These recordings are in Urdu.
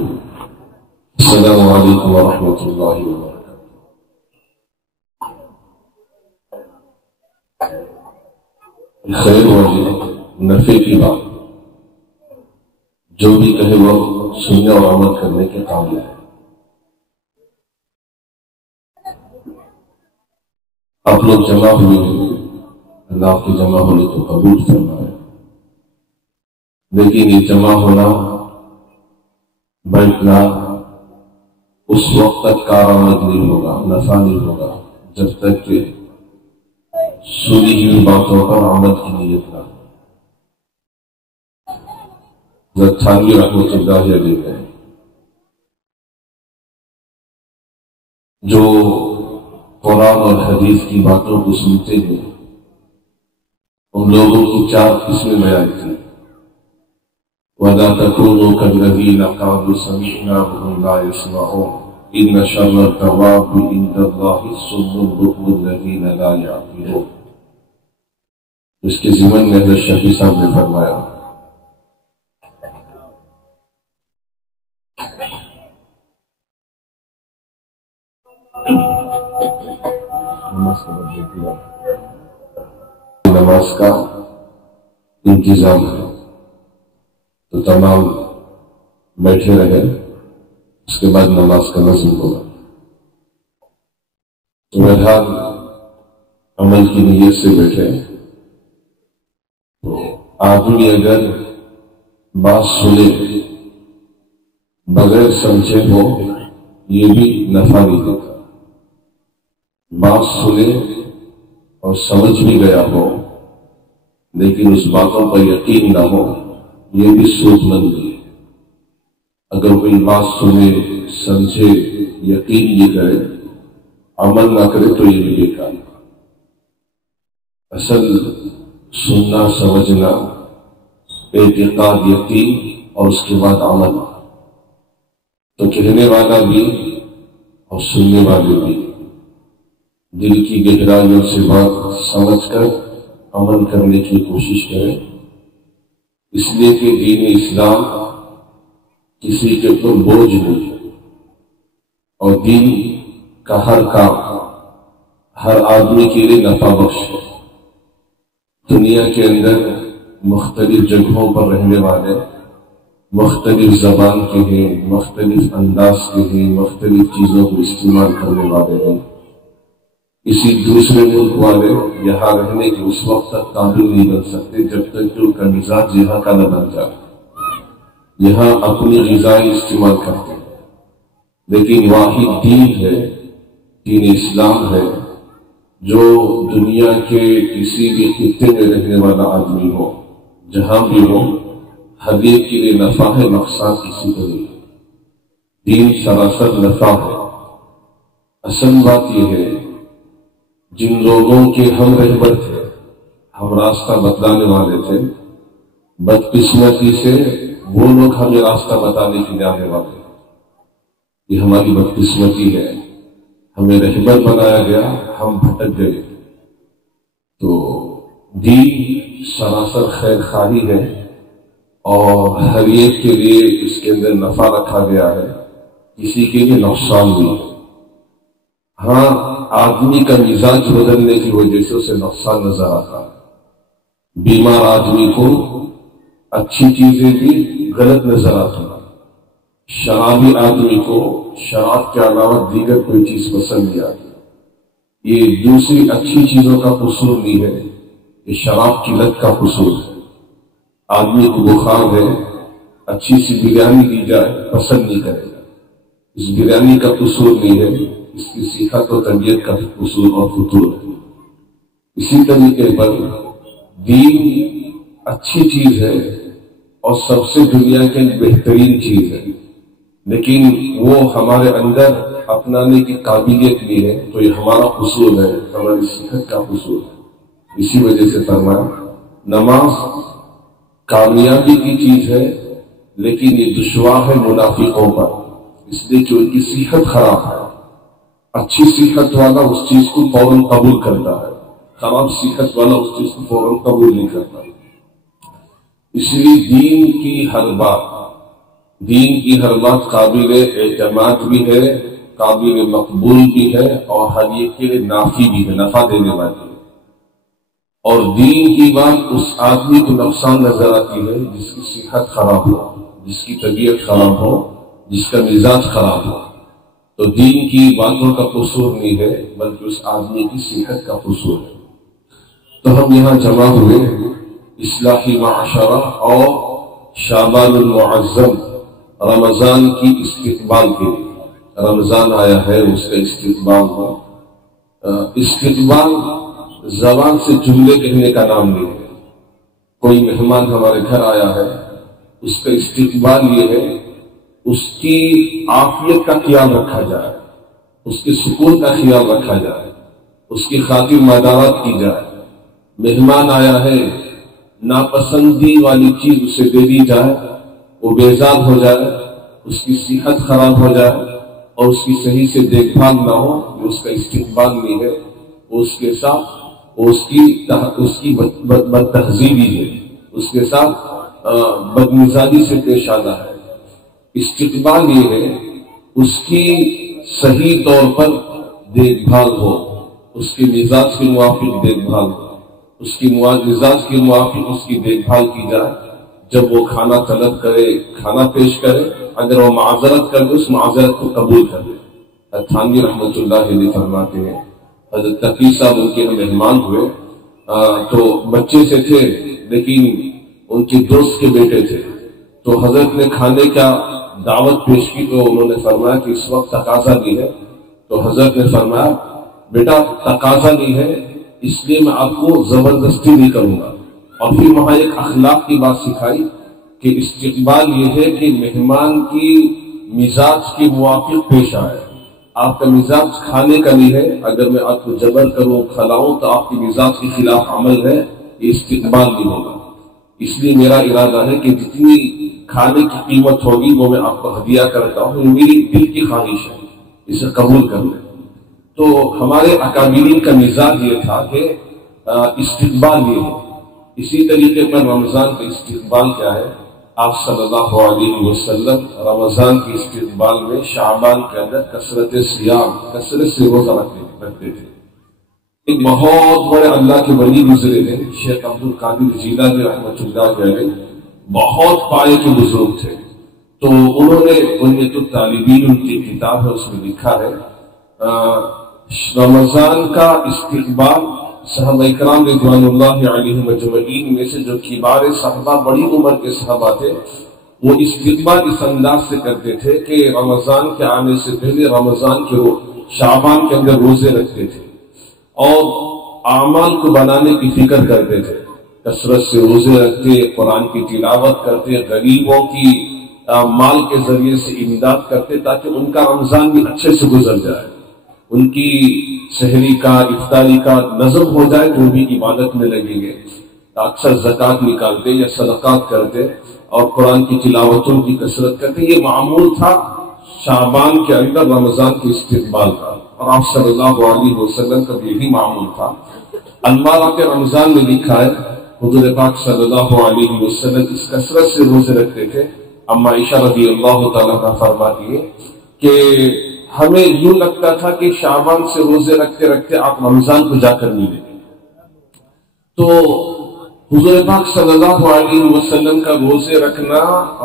السلام علیکم ورحمۃ اللہ وبرکاتہ۔ خیر و نفع کی بات جو بھی کہے وہ سننے اور عمل کرنے کے قابل ہے۔ آپ لوگ جمع ہوئے ہیں، اللہ کی جمع ہونے تو قبول فرمائے، لیکن یہ جمع ہونا بیٹھنا اس وقت تک کارآمد نہیں ہوگا، نفع نہیں ہوگا جب تک کہ سنی ہوئی باتوں پر عمل کی نیت نہ ہو۔ حضرت تھانوی رحمۃ اللہ علیہ ہے جو قرآن اور حدیث کی باتوں کو سنتے ہیں، ان لوگوں کی 4 قسمیں بیان کی۔ وَلَا تَكُونُوا كَالَّذِينَ قَالُوا سَمِعْنَا وَهُمْ لَا يَسْمَعُونَ إِنَّ شَرَّ الدَّوَابِّ عِندَ اللَّهِ الصُّمُّ الْبُكْمُ الَّذِينَ لَا يَعْقِلُونَ۔ اس کے ضمن میں حضرت شفیع صاحب نے فرمایا نماز کا انتظام ہے تو تمام بیٹھے رہے، اس کے بعد نماز کا نظم ہوگا۔ تو بہرحال عمل کی نیت سے بیٹھے تو آدمی اگر بات سنے بغیر سمجھے ہو یہ بھی نفع نہیں دیتا، بات سنے اور سمجھ بھی گیا ہو لیکن اس باتوں پر یقین نہ ہو یہ بھی سود مندی ہے۔ اگر کوئی بات سنے سمجھے یقین یہ کرے عمل نہ کرے تو یہ بھی بیکار ہے۔ اصل سننا سمجھنا اعتقاد یقین اور اس کے بعد عمل، تو کہنے والا بھی اور سننے والے بھی دل کی گہرائیوں سے بات سمجھ کر عمل کرنے کی کوشش کریں، اس لیے کہ دین اسلام کسی کے اوپر بوجھ نہیں ہے، اور دین کا ہر کام ہر آدمی کے لیے نفع بخش ہے۔ دنیا کے اندر مختلف جگہوں پر رہنے والے مختلف زبان کے ہیں، مختلف انداز کے ہیں، مختلف چیزوں کو استعمال کرنے والے ہیں۔ کسی دوسرے ملک والے یہاں رہنے کے اس وقت تک قابل نہیں بن سکتے جب تک کہ ان کا مزاج یہاں کا نہ بن جائے۔ یہاں اپنی غذائیں استعمال کرتے ہیں، لیکن واحد دین ہے، دین اسلام ہے، جو دنیا کے کسی بھی خطے میں رہنے والا آدمی ہو جہاں بھی ہو ہر ایک کے لیے نفع ہے، نقصان کسی کو نہیں۔ دین سراسر نفع ہے۔ اصل بات یہ ہے جن لوگوں کے ہم رہبر تھے، ہم راستہ بتلانے والے تھے، بدقسمتی سے وہ لوگ ہمیں راستہ بتانے کے لیے آنے والے ہیں۔ یہ ہماری بدقسمتی ہے، ہمیں رہبر بنایا گیا، ہم بھٹک گئے۔ تو دین سراسر خیر خواہی ہے اور ہر ایک کے لیے اس کے اندر نفع رکھا گیا ہے، کسی کے لیے نقصان نہیں ہے۔ ہاں آدمی کا مزاج بدلنے کی وجہ سے اسے نقصان نظر آتا ہے۔ بیمار آدمی کو اچھی چیزیں بھی غلط نظر آتی ہیں، شرابی آدمی کو شراب کے علاوہ دیگر کوئی چیز پسند نہیں آتی۔ یہ دوسری اچھی چیزوں کا قصور نہیں ہے، یہ شراب کی لت کا قصور ہے۔ آدمی کو بخار ہے، اچھی سی بریانی دی جائے پسند نہیں کرے گا، اس بریانی کا قصور نہیں ہے، اس کی صحت و طبیعت کا قصور اور فطور ہے۔ اسی طریقے پر دین اچھی چیز ہے اور سب سے دنیا کی بہترین چیز ہے، لیکن وہ ہمارے اندر اپنانے کی قابلیت بھی ہے تو یہ ہمارا قصور ہے، ہماری صحت کا قصور ہے۔ اسی وجہ سے فرمایا نماز کامیابی کی چیز ہے، لیکن یہ دشوار ہے منافقوں پر، اس لیے کہ ان کی صحت خراب ہے۔ اچھی صحت والا اس چیز کو فوراً قبول کرتا ہے، خراب صحت والا اس چیز کو فوراً قبول نہیں کرتا۔ اس لیے دین کی ہر بات دین کی ہر بات قابل اعتماد بھی ہے، قابل مقبول بھی ہے، اور ہر ایک کے لیے نافی بھی ہے، نفع دینے والی ہے۔ اور دین کی بات اس آدمی کو نقصان نظر آتی ہے جس کی صحت خراب ہو، جس کی طبیعت خراب ہو، جس کا مزاج خراب ہو۔ تو دین کی باتوں کا قصور نہیں ہے بلکہ اس آدمی کی صحت کا قصور ہے۔ تو ہم یہاں جمع ہوئے اصلاحی معاشرہ اور شعبان المعظم رمضان کی استقبال کے لیے۔ رمضان آیا ہے، اس کا استقبال ہو۔ استقبال زبان سے جملے کہنے کا نام نہیں ہے۔ کوئی مہمان ہمارے گھر آیا ہے، اس کا استقبال یہ ہے اس کی عافیت کا خیال رکھا جائے، اس کے سکون کا خیال رکھا جائے، اس کی خاطر مدارت کی جائے۔ مہمان آیا ہے، ناپسندی والی چیز اسے دے دی جائے، وہ بیزار ہو جائے، اس کی صحت خراب ہو جائے اور اس کی صحیح سے دیکھ بھال نہ ہو، یہ اس کا استقبال نہیں ہے۔ وہ اس کے ساتھ اس کی بد تہذیبی ہے، اس کے ساتھ بدمزاجی سے پیش آنا ہے۔ استقبال یہ ہے اس کی صحیح طور پر دیکھ بھال ہو، اس کے مزاج کے موافق دیکھ بھال ہو، اس کی مزاج کے موافق اس کی دیکھ بھال کی جائے۔ جب وہ کھانا طلب کرے، کھانا پیش کرے، اگر وہ معذرت کرے اس معذرت کو قبول کر لے۔ تھانوی رحمۃ اللہ علیہ فرماتے ہیں، حضرت تقی صاحب ان کے مہمان ہوئے تو بچے سے تھے لیکن ان کے دوست کے بیٹے تھے، تو حضرت نے کھانے کا دعوت پیش کی تو انہوں نے فرمایا کہ اس وقت تقاضا نہیں ہے۔ تو حضرت نے فرمایا بیٹا تقاضا نہیں ہے اس لیے میں آپ کو زبردستی نہیں کروں گا۔ اور پھر وہاں ایک اخلاق کی بات سکھائی کہ استقبال یہ ہے کہ مہمان کی مزاج کے موافق پیش آئے۔ آپ کا مزاج کھانے کا نہیں ہے، اگر میں آپ کو جبر کروں کھلاؤں تو آپ کی مزاج کے خلاف عمل ہے، یہ استقبال نہیں ہوگا۔ اس لیے میرا ارادہ ہے کہ جتنی کھانے کی قیمت ہوگی وہ میں آپ کو ہدیہ کرتا ہوں، یہ میری دل کی خواہش ہے، اسے قبول کر لیں۔ تو ہمارے اکابرین کا مزاج یہ تھا کہ استقبال یہ ہے۔ اسی طریقے پر رمضان کا استقبال کیا ہے؟ آپ صلی اللہ علیہ وسلم رمضان کے استقبال میں شعبان کے اندر کثرت سیام، کثرت سے روزہ رکھتے تھے۔ ایک بہت بڑے اللہ کے ولی گزرے تھے شیخ عبد القادر جیلانی رحمۃ اللہ علیہ، بہت پائے کے بزرگ تھے۔ تو انہوں نے بنیۃ الطالبین ان کی کتاب ہے، اس میں لکھا ہے رمضان کا استقبال صحابہ اکرام رضوان اللہ علیہم اجمعین میں سے جو کبار صحابہ بڑی عمر کے صحابہ تھے، وہ استقبال اس انداز سے کرتے تھے کہ رمضان کے آنے سے پہلے رمضان کے شعبان کے اندر روزے رکھتے تھے اور اعمال کو بنانے کی فکر کرتے تھے، کثرت سے روزے رکھتے، قرآن کی تلاوت کرتے، غریبوں کی مال کے ذریعے سے امداد کرتے تاکہ ان کا رمضان بھی اچھے سے گزر جائے، ان کی سحری کا افطاری کا نظم ہو جائے تو بھی عبادت میں لگیں گے۔ اکثر زکوٰۃ نکالتے یا صدقات کرتے اور قرآن کی تلاوتوں کی کثرت کرتے۔ یہ معمول تھا شعبان کے اندر رمضان کے استقبال کا، اور آپ صلی اللہ علیہ وسلم کا یہی معمول تھا۔ انوارات رمضان میں لکھا ہے حضور پاک صلی اللہ علیہ وسلم اس کثرت سے روزے رکھتے تھے۔ اما عائشہ رضی اللہ تعالیٰ عنہا فرماتی ہے کہ ہمیں یوں لگتا تھا کہ شعبان سے روزے رکھتے رکھتے آپ رمضان کو جا کر ملیں گے۔ تو حضور پاک صلی اللہ علیہ وسلم کا روزے رکھنا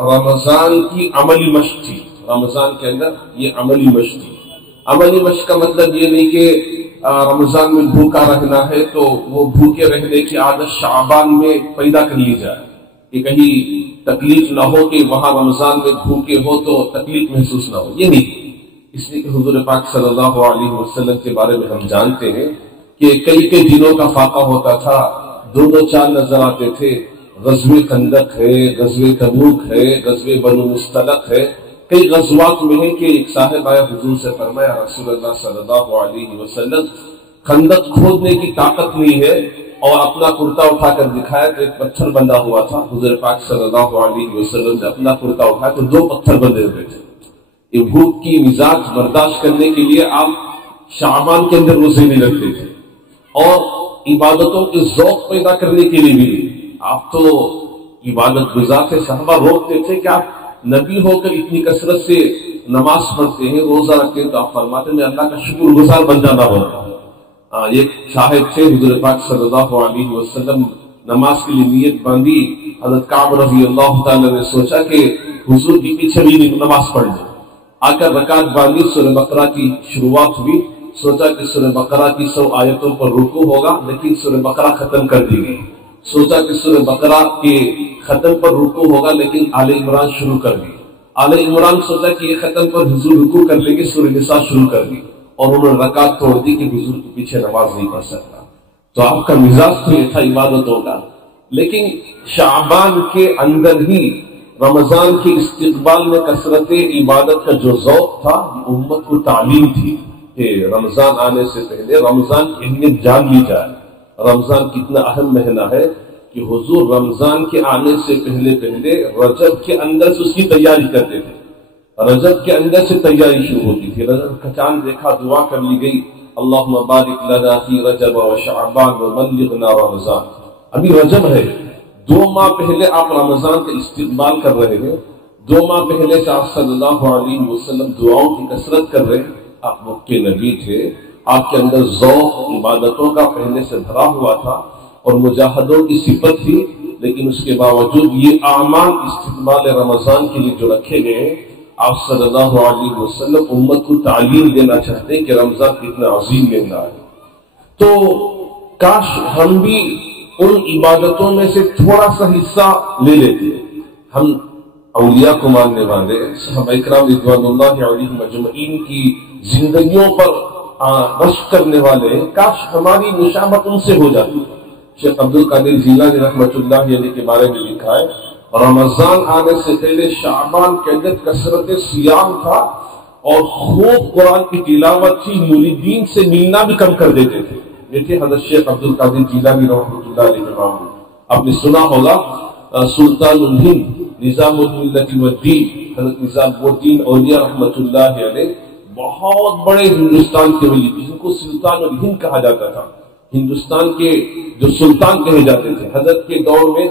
رمضان کی عملی مشق تھی۔ رمضان کے اندر یہ عملی مشق تھی۔ عملی مشق کا مطلب یہ نہیں کہ رمضان میں بھوکا رہنا ہے تو وہ بھوکے رہنے کی عادت شعبان میں پیدا کر لی جائے کہ کہیں تکلیف نہ ہو کہ وہاں رمضان میں بھوکے ہو تو تکلیف محسوس نہ ہو، یہ نہیں۔ اس لیے کہ حضور پاک صلی اللہ علیہ وسلم کے بارے میں ہم جانتے ہیں کہ کئی دنوں کا فاقہ ہوتا تھا، دو چار نظر آتے تھے۔ غزوہ خندق ہے، غزوہ تبوک ہے، غزوہ بنو مستلق ہے، کئی غزوات میں ہے کہ ایک صاحب آیا حضور سے فرمایا رسول اللہ صلی اللہ علیہ وسلم خندق کھودنے کی طاقت نہیں ہے، اور اپنا کرتا اٹھا کر دکھایا تو ایک پتھر بندھا ہوا تھا۔ حضور پاک صلی اللہ علیہ وسلم نے اپنا کرتا اٹھایا تو 2 پتھر بندھے ہوئے تھے۔ یہ بھوک کی مزاج برداشت کرنے کے لیے آپ شعبان کے اندر روزے نہیں رکھتے تھے، اور عبادتوں کے ذوق پیدا کرنے کے لیے بھی آپ تو عبادت گزار تھے۔ صحابہ روکتے تھے کہ آپ نبی ہو کر اتنی کثرت سے نماز پڑھتے ہیں، روزہ رکھتے ہیں، تو آپ فرماتے ہیں میں اللہ کا شکر گزار بن جانا ہوگا۔ ایک صاحب تھے، حضور پاک صلی اللہ علیہ وسلم نماز کے لیے نیت باندھی، حضرت کعب رضی اللہ تعالی نے سوچا کہ حضور کی پیچھے بھی نماز پڑھ لیں، آ کر رکعت باندھی، سورہ بقرہ کی شروعات ہوئی، سوچا کہ سورہ بقرہ کی 100 آیتوں پر رکوع ہوگا، لیکن سورہ بقرہ ختم کر دی گئی۔ سوچا کہ سورہ بقرہ کے ختم پر رکوع ہوگا، لیکن آل عمران شروع کر دی۔ آل عمران سوچا کہ یہ ختم پر حضور رکوع کر لیں گے، سورہ نساء شروع کر دی، اور انہوں نے رکعت توڑ دی کہ حضور کے پیچھے نماز نہیں پڑھ سکتا۔ تو آپ کا مزاج تو یہ تھا عبادتوں کا، لیکن شعبان کے اندر ہی رمضان کے استقبال میں کثرت عبادت کا جو ذوق تھا، امت کو تعلیم تھی کہ رمضان آنے سے پہلے رمضان کی اہمیت جان لی جائے۔ رمضان کتنا اہم مہینہ ہے کہ حضور رمضان کے آنے سے پہلے رجب کے اندر سے اس کی تیاری کرتے تھے۔ رجب کے اندر سے تیاری شروع ہوتی تھی۔ رجب کا چاند دیکھا، دعا کر لی گئی، اللہم بارک لنا فی رجب و شعبان وبلغنا رمضان۔ ابھی رجب ہے، 2 ماہ پہلے آپ رمضان کا استقبال کر رہے ہیں، 2 ماہ پہلے سے آپ صلی اللہ علیہ وسلم دعاؤں کی کثرت کر رہے ہیں۔ آپ وقت کے نبی تھے، آپ کے اندر ذوق عبادتوں کا پہلے سے بھرا ہوا تھا اور مجاہدوں کی صفت تھی، لیکن اس کے باوجود یہ اعمال استقبال رمضان کے لیے جو رکھے گئے، آپ صلی اللہ علیہ وسلم امت کو تعلیم دینا چاہتے ہیں کہ رمضان کتنا عظیم مہینہ ہے۔ تو کاش ہم بھی ان عبادتوں میں سے تھوڑا سا حصہ لے لیتے۔ ہم اولیاء کو ماننے والے، صحابہ اکرام رضوان اللہ علیہم اجمعین کی زندگیوں پر رشک کرنے والے ہیں، کاش ہماری مشابہت ان سے ہو جاتی۔ شیخ عبد القادر جیلانی رحمۃ اللہ علیہ کے بارے میں لکھا ہے، رمضان آنے سے پہلے شعبان کے اندر کثرت سیام تھا اور خوب قرآن کی تلاوت تھی، مریدین سے ملنا بھی کم کر دیتے تھے۔ دیکھیے حضرت شیخ عبد القادر جیلانی رحمۃ اللہ علیہ، آپ نے سنا ہوگا سلطان الہند نظام الملت والدین، حضرت نظام الدین اولیاء رحمۃ اللہ علیہ بہت بڑے ہندوستان کے ولی، جن کو سلطان الہند کہا جاتا تھا، ہندوستان کے جو سلطان کہے جاتے تھے۔ حضرت کے دور میں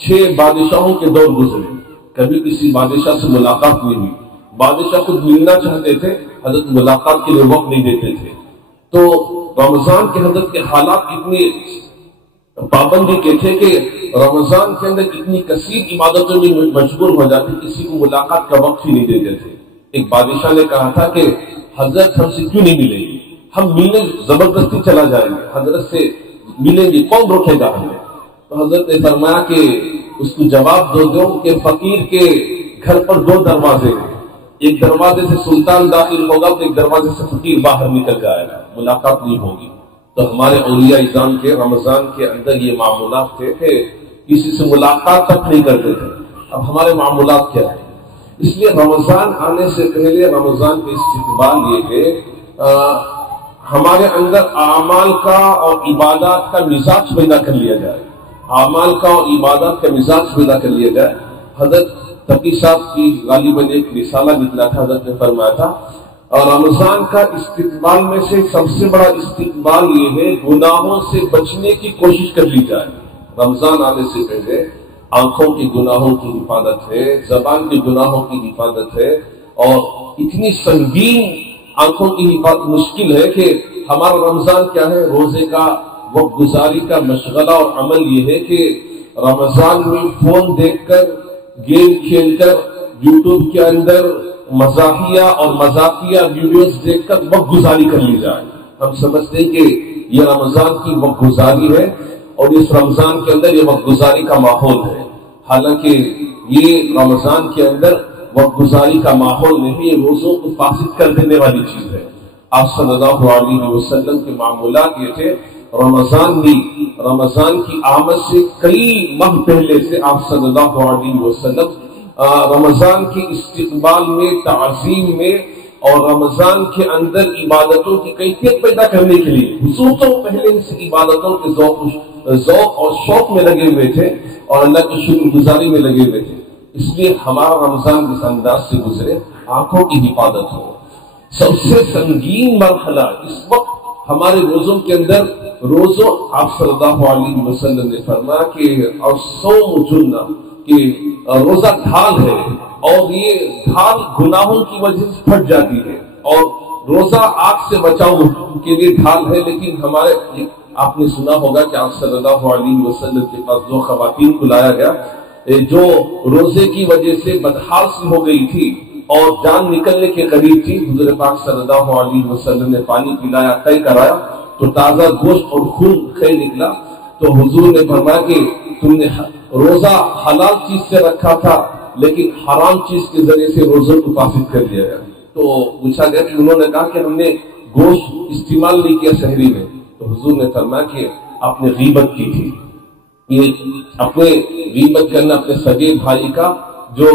6 بادشاہوں کے دور گزرے، کبھی کسی بادشاہ سے ملاقات نہیں ہوئی، بادشاہ خود ملنا چاہتے تھے، حضرت ملاقات کے لیے وقت نہیں دیتے تھے۔ تو رمضان کے حضرت کے حالات اتنے پابندی کے تھے کہ رمضان کے اندر اتنی کثیر عبادتوں میں مشغول ہو جاتے، کسی کو ملاقات کا وقت ہی نہیں دیتے تھے۔ ایک بادشاہ نے کہا تھا کہ حضرت ہم سے کیوں نہیں ملیں گے، ہم ملنے زبردستی چلا جائیں گے، حضرت سے ملیں گے، کون روکے گا ہمیں؟ تو حضرت نے فرمایا کہ اس کو جواب دو کہ فقیر کے گھر پر 2 دروازے ہیں، ایک دروازے سے سلطان داخل ہوگا تو ایک دروازے سے فقیر باہر نکل جائے گا، ملاقات نہیں ہوگی۔ تو ہمارے اولیاء اعظام کے رمضان کے اندر یہ معمولات تھے کہ کسی سے ملاقات تک نہیں کرتے تھے۔ اب ہمارے معمولات کیا ہیں؟ اس لیے رمضان آنے سے پہلے رمضان کے استقبال یہ کہ ہمارے اندر اعمال کا اور عبادات کا مزاج پیدا کر لیا جائے، اعمال کا اور عبادات کا مزاج پیدا کر لیا جائے۔ حضرت تقی صاحب کی غالباً ایک رسالہ نکلا تھا، حضرت نے فرمایا تھا اور رمضان کا استقبال میں سے سب سے بڑا استقبال یہ ہے گناہوں سے بچنے کی کوشش کر لی جائے۔ رمضان آنے سے پہلے آنکھوں کے گناہوں کی حفاظت ہے، زبان کے گناہوں کی حفاظت ہے، اور اتنی سنگین آنکھوں کی حفاظت مشکل ہے کہ ہمارا رمضان کیا ہے، روزے کا وقت گزاری کا مشغلہ اور عمل یہ ہے کہ رمضان میں فون دیکھ کر، گیم کھیل کر، یوٹیوب کے اندر مزاحیہ اور مذاقیہ ویڈیوز دیکھ کر وقت گزاری کر لی جائے۔ ہم سمجھتے ہیں کہ یہ رمضان کی وقت گزاری ہے اور اس رمضان کے اندر یہ وقت گزاری کا ماحول ہے، حالانکہ یہ رمضان کے اندر وقت گزاری کا ماحول نہیں، یہ روزوں کو فاسد کر دینے والی چیز ہے۔ آپ صلی اللہ علیہ وسلم کے معمولات یہ تھے، رمضان کی آمد سے کئی ماہ پہلے سے آپ صلی اللہ علیہ وسلم رمضان کے استقبال میں، تعظیم میں اور رمضان کے اندر عبادتوں کی کیفیت پیدا کرنے کے لیے حضور تو پہلے سے عبادتوں کے ذوق اور شوق میں لگے ہوئے تھے اور اللہ کی شکر گزاری میں لگے ہوئے تھے۔ اس لیے ہمارا رمضان اس انداز سے گزرے، آنکھوں کی حفاظت ہو۔ سب سے سنگین مرحلہ اس وقت ہمارے روزوں کے اندر، روزوں آپ صلی اللہ علیہ وسلم نے فرمایا کہ الصوم جنہ، کہ روزہ ڈھال ہے اور یہ ڈھال گناہوں کی وجہ سے پھٹ جاتی ہے، اور روزہ آگ سے بچاؤ کے لیے ڈھال ہے، لیکن ہمارے آپ نے سنا ہوگا کہ آپ صلی اللہ علیہ وسلم کے پاس دو خواتین کو لایا گیا جو روزے کی وجہ سے بدحال سی ہو گئی تھی اور جان نکلنے کے قریب تھی. حضور پاک صلی اللہ علیہ وسلم نے پانی پلایا، طے کرایا تو تازہ گوشت اور خون خیر نکلا. تو حضور نے فرمایا کہ تم نے روزہ حلال چیز سے رکھا تھا لیکن حرام چیز کے ذریعے سے روزے کو فاسد کر دیا گیا. تو پوچھا گیا کہ انہوں نے کہا کہ ہم نے گوشت استعمال نہیں کیا سحری میں. تو حضور نے فرمایا کہ آپ نے غیبت کی تھی. یہ اپنے غیبت کرنا اپنے سگے بھائی کا، جو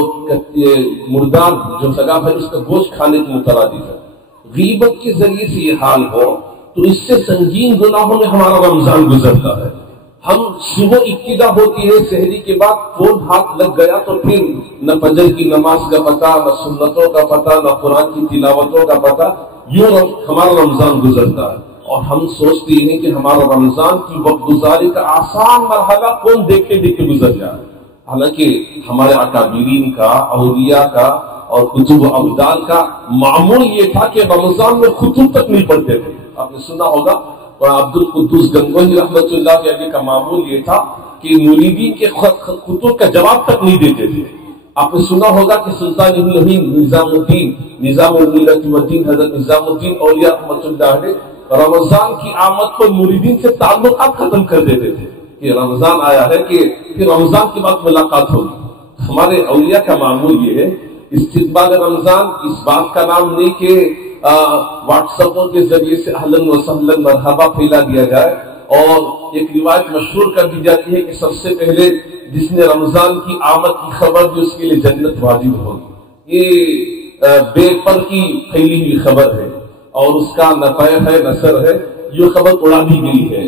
مردار جو سگا بھائی اس کا گوشت کھانے کے مترادف ہے. غیبت کے ذریعے سے یہ حال ہو تو اس سے سنگین گناہوں میں ہمارا رمضان گزرتا ہے. ہم صبح ابتدا ہوتی ہے سحری کے بعد فون ہاتھ لگ گیا تو پھر نہ فجر کی نماز کا پتہ، نہ سنتوں کا پتہ، نہ قرآن کی تلاوتوں کا پتہ، یوں ہمارا رمضان گزرتا ہے. اور ہم سوچتے ہیں کہ ہمارا رمضان کی وقت گزاری کا آسان مرحلہ کون دیکھے دیکھے گزر جائے. حالانکہ ہمارے اکابرین کا، اولیاء کا اور کتب و ابدال کا معمول یہ تھا کہ رمضان میں خطب تک نہیں پڑھتے تھے. آپ نے سنا ہوگا اور عبد القدوس گنگوہی رحمۃ اللہ علیہ کا معمول یہ تھا کہ مریدین کے خطب کا جواب تک نہیں دیتے تھے. آپ نے سنا ہوگا کہ سلطان ابن الہین نظام الملت والدین حضرت نظام الدین اولیاء رحمۃ اللہ علیہ رمضان کی آمد پر مریدین سے تعلقات ختم کر دیتے تھے کہ رمضان آیا ہے کہ پھر رمضان کے بعد ملاقات ہوگی. ہمارے اولیاء کا معمول یہ ہے استقبال رمضان اس بات کا نام نہیں کہ واٹس ایپوں کے ذریعے سے اہلاً و سہلاً مرحبا پھیلا دیا جائے. اور ایک روایت مشہور کر دی جاتی ہے کہ سب سے پہلے جس نے رمضان کی آمد کی خبر دی اس کے لیے جنت واجب ہوگی. یہ بے پر کی پھیلی ہوئی خبر ہے اور اس کا نہ پیر ہے نہ سر ہے، یہ خبر اڑا دی گئی ہے.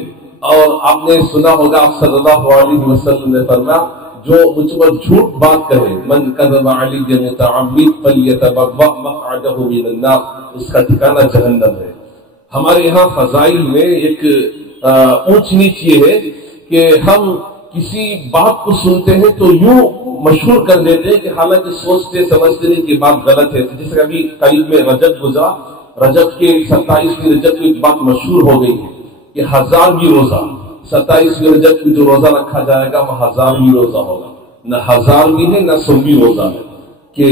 اور آپ نے سنا ہوگا آپ صلی اللہ علیہ وسلم نے فرمایا جو مجھ پر جھوٹ بات کرے من کذب علی متعمد فلیتبوأ مقعدہ من النار، اس کا ٹھکانہ جہنم ہے. ہمارے یہاں فضائل میں ایک اونچ نیچ یہ ہے کہ ہم کسی بات کو سنتے ہیں تو یوں مشہور کر دیتے ہیں کہ حالانکہ سوچتے سمجھتے نہیں کہ بات غلط ہے. جیسے کہ ابھی قریب میں رجب گزرا، رجب کے 27ویں رجب کی ایک بات مشہور ہو گئی ہے کہ 1000ویں روزہ 27ویں رجب کی جو روزہ رکھا جائے گا وہ 1000ویں روزہ ہوگا. نہ 1000ویں ہے نہ 100ویں روزہ ہے. کہ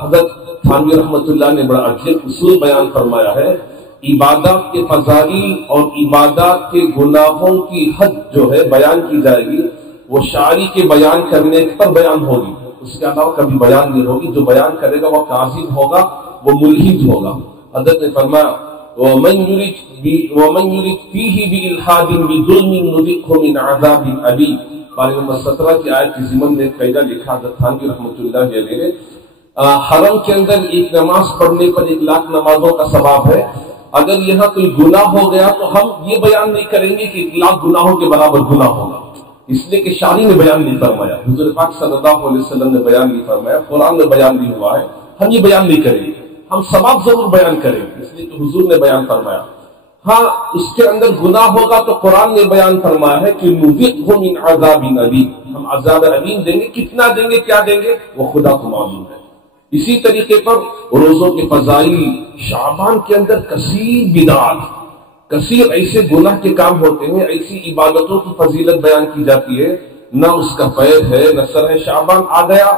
حضرت تھانوی رحمۃ اللہ نے بڑا عجیب اصول بیان فرمایا ہے، عبادات کے فضائل اور عبادات کے گناہوں کی حد جو ہے بیان کی جائے گی وہ شاعری کے بیان کرنے پر بیان ہوگی، اس کے علاوہ کبھی بیان نہیں ہوگی. جو بیان کرے گا وہ کاذب ہوگا، وہ ملحد ہوگا. حضرت نے فرمایا ومن يرد فيه بإلحاد بظلم نذقه من عذاب أليم. پارہ نمبر 17 کی آیت کی ضمن میں قاعدہ لکھا حضرت تھانوی رحمۃ اللہ علیہ نے حرم کے اندر ایک نماز پڑھنے پر 1,00,000 نمازوں کا ثواب ہے. اگر یہاں کوئی گناہ ہو گیا تو ہم یہ بیان نہیں کریں گے کہ 1,00,000 گناہوں کے برابر گناہ ہوگا، اس لیے کہ شاعری نے بیان نہیں فرمایا، حضور پاک صلی اللہ علیہ وسلم نے بیان نہیں فرمایا، قرآن میں بیان نہیں ہوا ہے. ہم یہ بیان نہیں کریں گے، ہم ثواب ضرور بیان کریں گے اس لیے کہ حضور نے بیان فرمایا. ہاں اس کے اندر گناہ ہوگا تو قرآن نے بیان فرمایا ہے کہ نذقہ من عذاب علیم، ہم عذاب علیم دیں گے. کتنا دیں گے، کیا دیں گے، وہ خدا کو معلوم ہے. اسی طریقے پر روزوں کے فضائل، شعبان کے اندر کثیر بدعات، کثیر ایسے گناہ کے کام ہوتے ہیں، ایسی عبادتوں کی فضیلت بیان کی جاتی ہے، نہ اس کا پیر ہے نہ سر ہے. شعبان آ گیا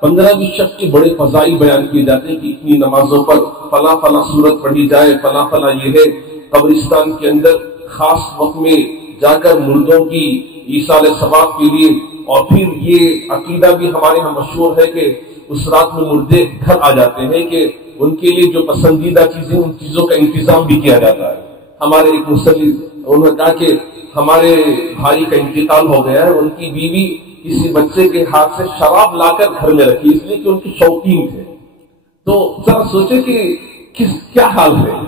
15ویں شب کے بڑے فضائل بیان کیے جاتے ہیں کہ اتنی نمازوں پر فلاں فلاں سورت پڑھی جائے، فلاں فلاں یہ ہے. قبرستان کے اندر خاص وقت میں جا کر مردوں کی ایصال ثواب کے لیے، اور پھر یہ عقیدہ بھی ہمارے یہاں مشہور ہے کہ اس رات میں مردے گھر آ جاتے ہیں کہ ان کے لیے جو پسندیدہ چیزیں ان چیزوں کا انتظام بھی کیا جاتا ہے. ہمارے ایک مسلم انہوں نے کہا کہ ہمارے بھائی کا انتقال ہو گیا ہے، ان کی بیوی کسی بچے کے ہاتھ سے شراب لا کر گھر میں رکھی اس لیے کہ ان کی شوقین تھے. تو ذرا سوچے کہ کیا حال ہے.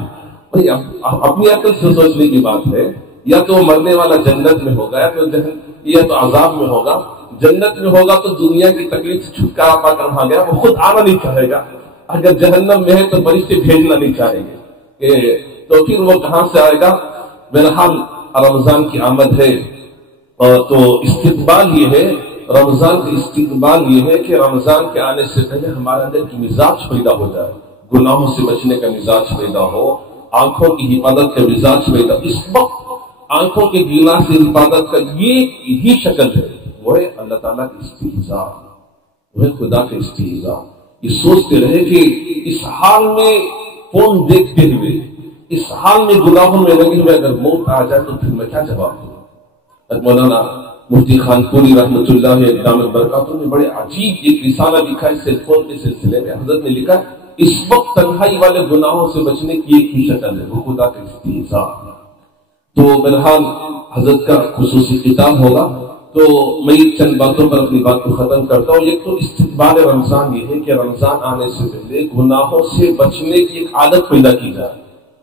اپنی عقل سے سوچنے کی بات ہے. یا تو مرنے والا جنت میں ہوگا یا تو عذاب میں ہوگا. جنت میں ہوگا تو دنیا کی تکلیف سے چھٹکارا پا کر وہاں گیا، وہ خود آنا نہیں چاہے گا. اگر جہنم میں ہے تو فرشتے بھیجنا نہیں چاہیں گے تو پھر وہ کہاں سے آئے گا. بہرحال رمضان کی آمد ہے تو استقبال یہ ہے رمضان کا استقبال یہ ہے کہ رمضان کے آنے سے پہلے ہمارے اندر کی مزاج پیدا ہو جائے، گناہوں سے بچنے کا مزاج پیدا ہو، آنکھوں کی حفاظت کا مزاج پیدا. اس وقت آنکھوں کے گناہ سے حفاظت کا یہی شکل ہے، وہ ہے اللہ تعالیٰ کی استہزاء، وہ ہے خدا کا استہزاء. یہ سوچتے رہے کہ اس حال میں فون دیکھتے ہوئے، اس حال میں گناہوں میں لگے ہوئے اگر موت آ جائے تو پھر میں کیا جواب دوں. مولانا مفتی خان پوری رحمۃ اللہ دامت برکاتہ نے بڑے عجیب ایک رسالہ لکھا ہے سیل فون کے سلسلے میں. حضرت نے لکھا اس وقت تنہائی والے گناہوں سے بچنے کی ایک ہی شکل ہے، وہ خدا کا استہزاء. تو بہرحال حضرت کا خصوصی خطاب ہوگا، تو میں چند باتوں پر اپنی بات کو ختم کرتا ہوں. ایک تو استقبال رمضان یہ ہے کہ رمضان آنے سے پہلے گناہوں سے بچنے کی ایک عادت پیدا کی جائے،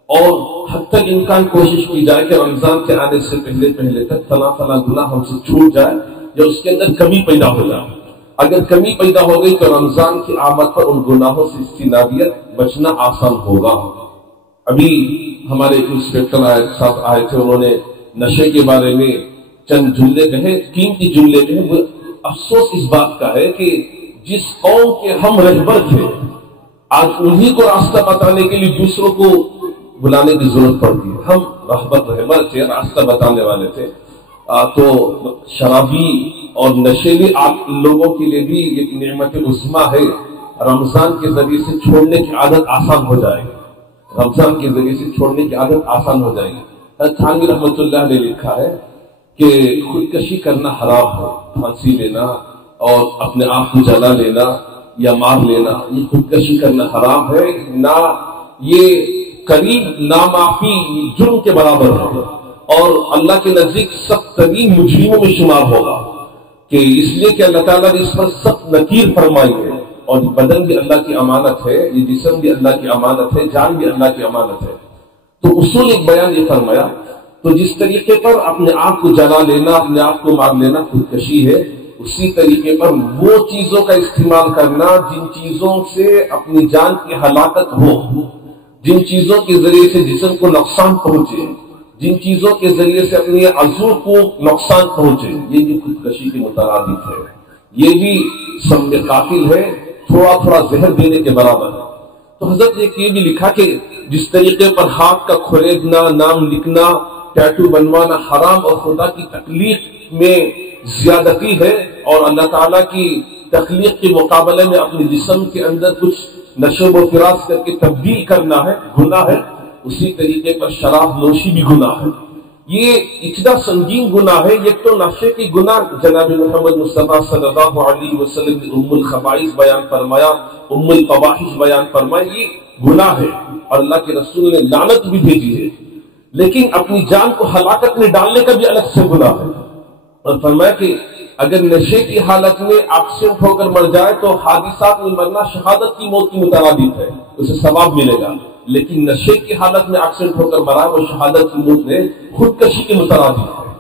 اور حد تک امکان کوشش کی جائے کہ رمضان کے آنے سے پہلے تک فلاں گناہ ہم سے چھوٹ جائے یا اس کے اندر کمی پیدا ہو جائے. اگر کمی پیدا ہو گئی تو رمضان کی آمد پر ان گناہوں سے اجتنابیت بچنا آسان ہوگا. ابھی ہمارے انسپیکٹر صاحب آئے تھے، انہوں نے نشے کے بارے میں چند جملے کہے، قیمتی جملے کہے. وہ افسوس اس بات کا ہے کہ جس قوم کے ہم رہبر تھے، آج انہی کو راستہ بتانے کے لیے دوسروں کو بلانے کی ضرورت پڑتی ہے. ہم رہبر تھے، راستہ بتانے والے تھے. تو شرابی اور نشیلی لوگوں کے لیے بھی ایک نعمت عظمیٰ ہے. رمضان کے ذریعے سے چھوڑنے کی عادت آسان ہو جائے گی، رمضان کے ذریعے سے چھوڑنے کی عادت آسان ہو جائے گی. تھانوی رحمۃ اللہ نے لکھا ہے کہ خودکشی کرنا حرام ہے، پھانسی لینا اور اپنے آپ کو جلا لینا یا مار لینا، یہ خودکشی کرنا حرام ہے. نہ یہ قریب نامعافی جرم کے برابر ہے، اور اللہ کے نزدیک سخت ترین مجرموں میں شمار ہوگا. کہ اس لیے کہ اللہ تعالیٰ نے اس پر سخت نکیر فرمائی ہے، اور بدن بھی اللہ کی امانت ہے، یہ جسم بھی اللہ کی امانت ہے، جان بھی اللہ کی امانت ہے. تو اصول ایک بیان یہ فرمایا. تو جس طریقے پر اپنے آپ کو جلا لینا، اپنے آپ کو مار لینا خودکشی ہے، اسی طریقے پر وہ چیزوں کا استعمال کرنا جن چیزوں سے اپنی جان کی ہلاکت ہو، جن چیزوں کے ذریعے سے جسم کو نقصان پہنچے، جن چیزوں کے ذریعے سے اپنے عضو کو نقصان پہنچے، یہ بھی خودکشی کے مترادف ہے. یہ بھی سم قاتل ہے، تھوڑا زہر دینے کے برابر ہے. تو حضرت نے یہ بھی لکھا کہ جس طریقے پر ہاتھ کا کھریدنا، نام لکھنا، ٹیٹو بنوانا حرام اور خدا کی تخلیق میں زیادتی ہے، اور اللہ تعالیٰ کی تخلیق کے مقابلے میں اپنے جسم کے اندر کچھ نشو و فراز کر کے تبدیل کرنا ہے، گناہ ہے. اسی طریقے پر شراب نوشی بھی گناہ ہے. یہ اتنا سنگین گناہ ہے. ایک تو نشے کی گناہ جناب محمد مصطفیٰ صلی اللہ علیہ وسلم نے ام الخبائث بیان فرمایا، ام الفواحش بیان فرمایا، یہ گناہ ہے اور اللہ کے رسول نے لعنت بھی بھیجی ہے. لیکن اپنی جان کو ہلاکت میں ڈالنے کا بھی الگ سے گناہ ہے. اور فرمایا کہ اگر نشے کی حالت میں ایکسیڈنٹ ہو کر مر جائے تو حادثات میں مرنا شہادت کی موت کی مترادف ہے، اسے ثواب ملے گا. لیکن نشے کی حالت میں ایکسیڈنٹ ہو کر مرا وہ شہادت کی موت میں خودکشی کے مترادف ہے.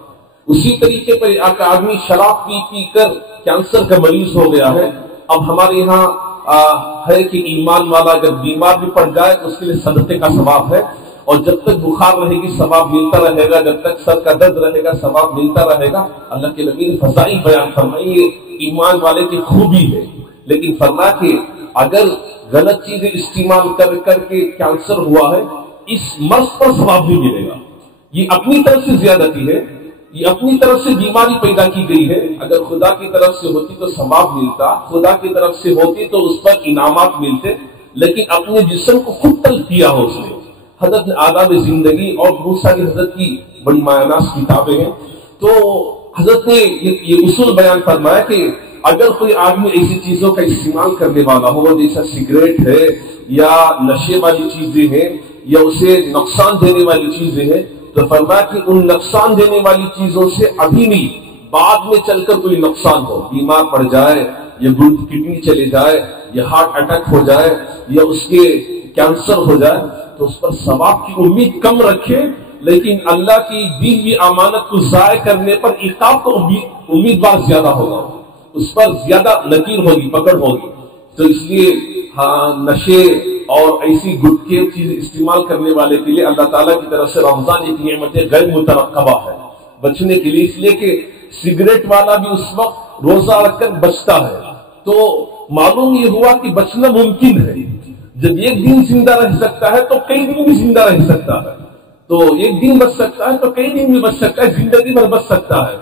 اسی طریقے پر ایک آدمی شراب پی کر کینسر کا مریض ہو گیا ہے. اب ہمارے یہاں ہے کہ ایمان والا اگر بیمار بھی پڑ جائے تو اس کے لیے صدقے کا ثواب ہے، اور جب تک بخار رہے گی ثواب ملتا رہے گا، جب تک سر کا درد رہے گا ثواب ملتا رہے گا. اللہ کے نبی نے فضائل بیان فرمائی، یہ ایمان والے کی خوبی ہے. لیکن فرمایا کہ اگر غلط چیزیں استعمال کر کے کینسر ہوا ہے، اس مرض پر ثواب نہیں ملے گا. یہ اپنی طرف سے زیادتی ہے، یہ اپنی طرف سے بیماری پیدا کی گئی ہے. اگر خدا کی طرف سے ہوتی تو ثواب ملتا، خدا کی طرف سے ہوتی تو اس پر انعامات ملتے. لیکن اپنے جسم کو خود تلف کیا ہو اس نے. حضرت نے آداب زندگی اور بہت ساری حضرت کی بڑی مایاناز کتابیں ہیں. تو حضرت نے یہ اصول بیان فرمایا کہ اگر کوئی آدمی ایسی چیزوں کا استعمال کرنے والا ہو جیسا سگریٹ ہے یا نشے والی چیزیں ہیں یا اسے نقصان دینے والی چیزیں ہیں، تو فرمایا کہ ان نقصان دینے والی چیزوں سے ابھی نہیں، بعد میں چل کر کوئی نقصان ہو، بیمار پڑ جائے یا کڈنی چلے جائے یا ہارٹ اٹیک ہو جائے یا اس کے کینسر ہو جائے، تو اس پر ثواب کی امید کم رکھے. لیکن اللہ کی دی ہوئی امانت کو ضائع کرنے پر عقاب کو امیدوار زیادہ ہوگا، اس پر زیادہ نکیر ہوگی، پکڑ ہوگی. تو اس لیے نشے اور ایسی گٹکے چیز استعمال کرنے والے کے لیے اللہ تعالیٰ کی طرف سے رمضان ایک نعمت غیر مترقبہ ہے بچنے کے لیے. اس لیے کہ سگریٹ والا بھی اس وقت روزہ رکھ کر بچتا ہے، تو معلوم یہ ہوا کہ بچنا ممکن ہے۔ جب ایک دن زندہ رہ سکتا ہے تو کئی دن بھی زندہ رہ سکتا ہے، تو ایک دن بچ سکتا ہے تو کئی دن بھی بچ سکتا ہے، زندگی بھر بچ سکتا ہے۔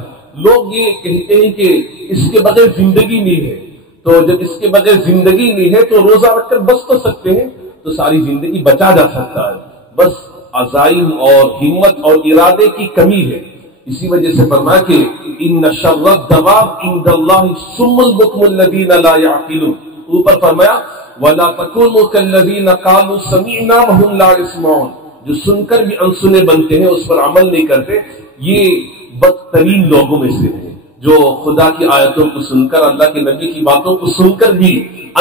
لوگ یہ کہتے ہیں کہ اس کے بغیر زندگی نہیں ہے، تو جب اس کے بغیر زندگی نہیں ہے تو روزہ رکھ کر بچ تو سکتے ہیں، تو ساری زندگی بچا جا سکتا ہے، بس عزائم اور ہمت اور ارادے کی کمی ہے۔ اسی وجہ سے فرمایا کہ ان شر الدواب عند اللہ الصم البکم الذین لا یعقلون، اوپر فرمایا ولا تکونوا کالذین قالوا سمعنا وهم لا يسمعون، جو سن کر بھی انسنے بنتے ہیں اس پر عمل نہیں کرتے، یہ بدترین لوگوں میں سے ہیں۔ جو خدا کی آیتوں کو سن کر، اللہ کے نبی کی باتوں کو سن کر بھی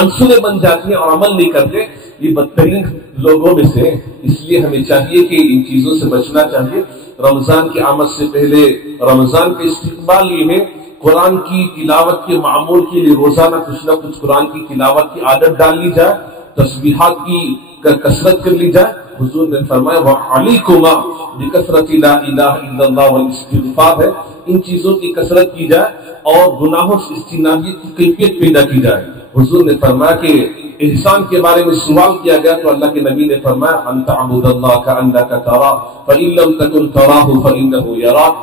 انسنے بن جاتے ہیں اور عمل نہیں کرتے، یہ بدترین لوگوں میں سے ہیں۔ اس لیے ہمیں چاہیے کہ ان چیزوں سے بچنا چاہیے۔ رمضان کی آمد سے پہلے رمضان کے استقبال یہ ہے، قرآن کی تلاوت کے معمول کے لیے روزانہ کچھ نہ کچھ قرآن کی تلاوت کی عادت ڈال لی جائے، تسبیحات کی کثرت کر لی جائے۔ حضور نے فرمایا وَعَلَيْكُمَا بِكَثْرَةِ لَا إِلَٰهَ إِلَّا اللَّهُ وَالْإِسْتِغْفَارِ ہے، ان چیزوں کی کثرت کی جائے اور گناہوں سے اجتنابیت کی کیفیت پیدا کی جائے۔ حضور نے فرمایا کہ احسان کے بارے میں سوال کیا گیا تو اللہ کے نبی نے فرمایا ان تعبد اللہ کأنک تراہ فإن لم تکن تراہ فإنہ یراک،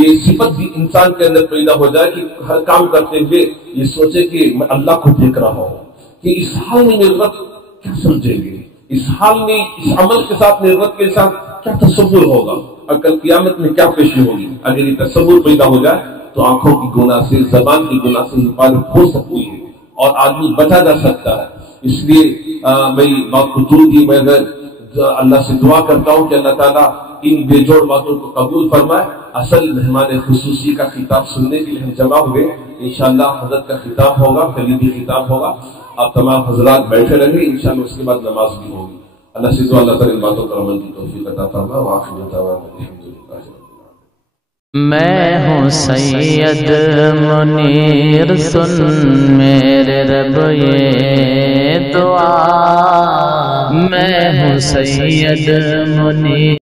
یہ صفت بھی انسان کے اندر پیدا ہو جائے کہ ہر کام کرتے ہوئے یہ سوچے کہ میں اللہ کو دیکھ رہا ہوں، کہ اس حال میں میرے رب کیا سمجھیں گے، اس حال میں اس عمل کے ساتھ میرے رب کے ساتھ کیا تصور ہوگا، اور کل قیامت میں کیا پیشی ہوگی۔ اگر یہ تصور پیدا ہو جائے تو آنکھوں کی گناہ سے، زبان کی گناہ سے حفاظت ہو سکتی ہے اور آدمی بچا جا سکتا ہے۔ اس لیے میں بات کو دور دی، میں اللہ سے دعا کرتا ہوں کہ اللہ تعالیٰ ان بے جوڑ باتوں کو قبول فرمائے۔ اصل مہمان خصوصی کا خطاب سننے کے لیے ہم جمع ہوئے، انشاءاللہ حضرت کا خطاب ہوگا، کلیدی خطاب ہوگا، آپ تمام حضرات بیٹھے رہیں، انشاءاللہ اس کے بعد نماز بھی ہوگی۔ اللہ سے دعا اللہ تعالیٰ ان باتوں پر عمل کی توفیق عطا فرمائے۔ وآخر دعوانا الحمدللہ۔ میں ہوں سید منیر، سن میرے رب یہ دعا، میں ہوں سید منیر۔